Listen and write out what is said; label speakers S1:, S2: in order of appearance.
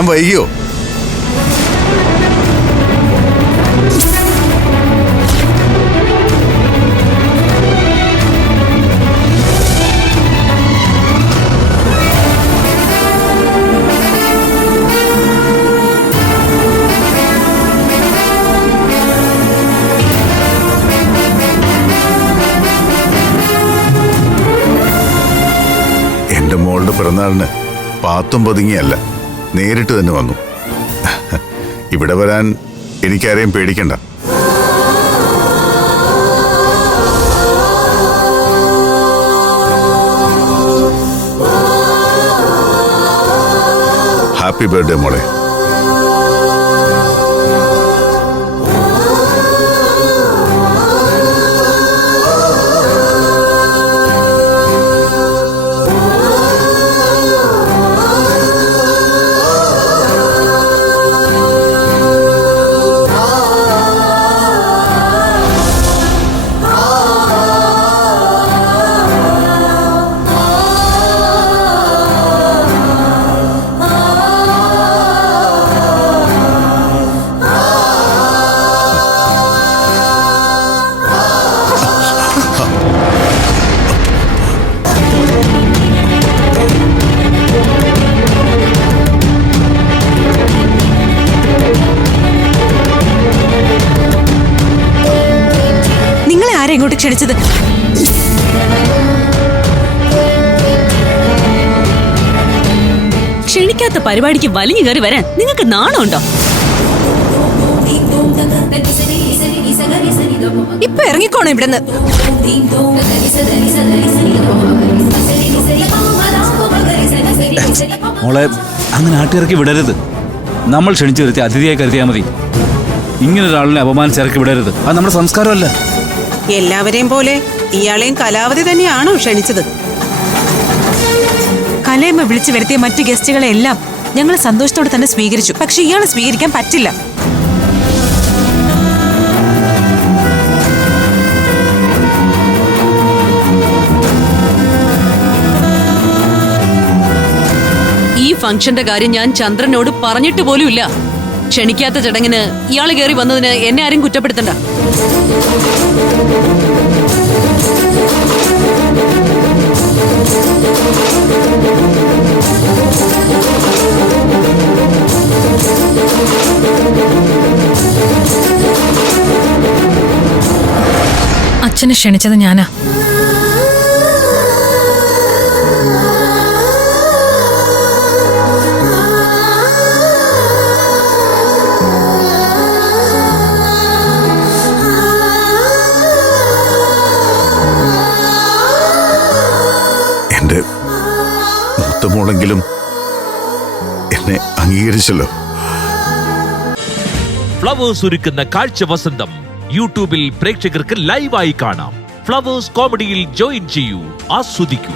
S1: ഞാൻ വൈകിയോ? എന്റെ മോളുടെ പിറന്നാളിന് പാത്തും പതുങ്ങിയല്ല. നേരിട്ട് തന്നെ വന്നു. ഇവിടെ വരാൻ എനിക്കാരെയും പേടിക്കണ്ട. ഹാപ്പി ബർത്ത്ഡേ മോളെ.
S2: ക്ഷണിച്ചത്
S3: ക്ഷണിക്കാത്ത പരിപാടിക്ക് വലിഞ്ഞു കയറി വരാൻ നിങ്ങൾക്ക് നാണമുണ്ടോ?
S2: ഇപ്പൊ ഇറങ്ങിക്കോണം ഇവിടുന്ന്.
S4: മോളെ അങ്ങനെ നാട്ടുകാർക്ക് വിടരുത്. നമ്മൾ ക്ഷണിച്ചു വരുത്തി അതിഥിയായി കരുതിയാൽ മതി. ഇങ്ങനൊരാളിനെ അപമാനിച്ചിറക്കി വിടരുത്. അത് നമ്മുടെ സംസ്കാരമല്ല.
S5: എല്ലാവരെയും പോലെ ഇയാളെയും കലാവതി തന്നെയാണോ ക്ഷണിച്ചത്?
S2: കലയമ്മ വിളിച്ചു വരുത്തിയ മറ്റു ഗസ്റ്റുകളെ എല്ലാം ഞങ്ങൾ സന്തോഷത്തോടെ തന്നെ സ്വീകരിച്ചു. പക്ഷെ ഇയാളെ സ്വീകരിക്കാൻ പറ്റില്ല.
S3: ഈ ഫംഗ്ഷന്റെ കാര്യം ഞാൻ ചന്ദ്രനോട് പറഞ്ഞിട്ട് പോലുമില്ല. ക്ഷണിക്കാത്ത ചടങ്ങിന് ഇയാൾ കയറി വന്നതിന് എന്നെ ആരും കുറ്റപ്പെടുത്തണ്ട.
S6: അച്ഛനെ ക്ഷണിച്ചത് ഞാനാ.
S1: മോളെങ്കിലും എന്നെ അംഗീകരിച്ചല്ലോ.
S7: ഫ്ലവേഴ്സ് ഒരുക്കുന്ന കാഴ്ച വസന്തം യൂട്യൂബിൽ പ്രേക്ഷകർക്ക് ലൈവായി കാണാം. ഫ്ലവേഴ്സ് കോമഡിയിൽ ജോയിൻ ചെയ്യൂ ആസ്വദിക്കൂ.